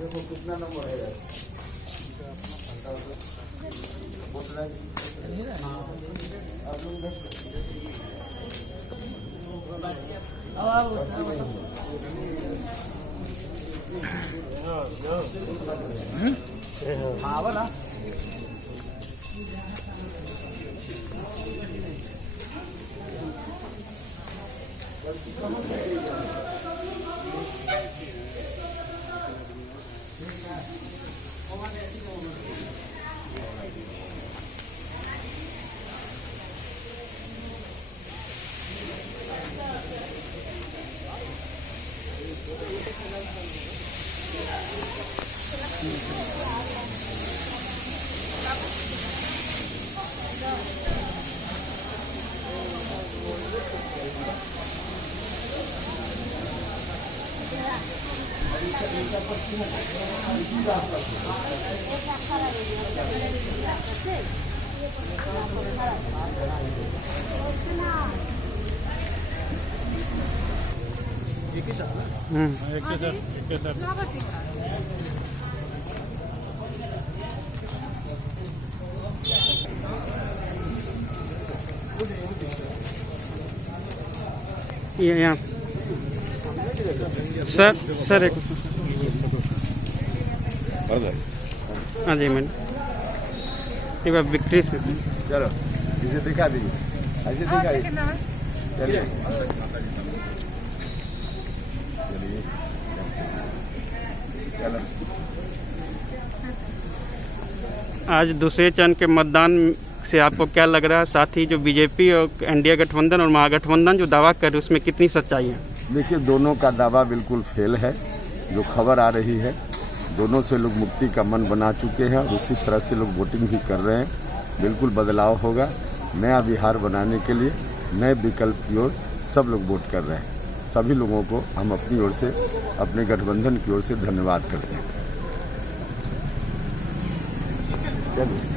देखो कितना नंबर है यार। हाँ बोला ये यहाँ सर एक हाँ जी मैडम एक बार विक्ट्री से चलो इसे दिखा दीजिए, ऐसे दिखाइए। चलिए चलो। आज दूसरे चरण के मतदान से आपको क्या लग रहा है? साथ ही जो बीजेपी और एनडीए गठबंधन और महागठबंधन जो दावा कर रहे हैं उसमें कितनी सच्चाई है? देखिए दोनों का दावा बिल्कुल फेल है। जो खबर आ रही है दोनों से लोग मुक्ति का मन बना चुके हैं और उसी तरह से लोग वोटिंग भी कर रहे हैं। बिल्कुल बदलाव होगा। नया बिहार बनाने के लिए नए विकल्प की ओर सब लोग वोट कर रहे हैं। सभी लोगों को हम अपनी ओर से, अपने गठबंधन की ओर से धन्यवाद करते हैं। चलिए।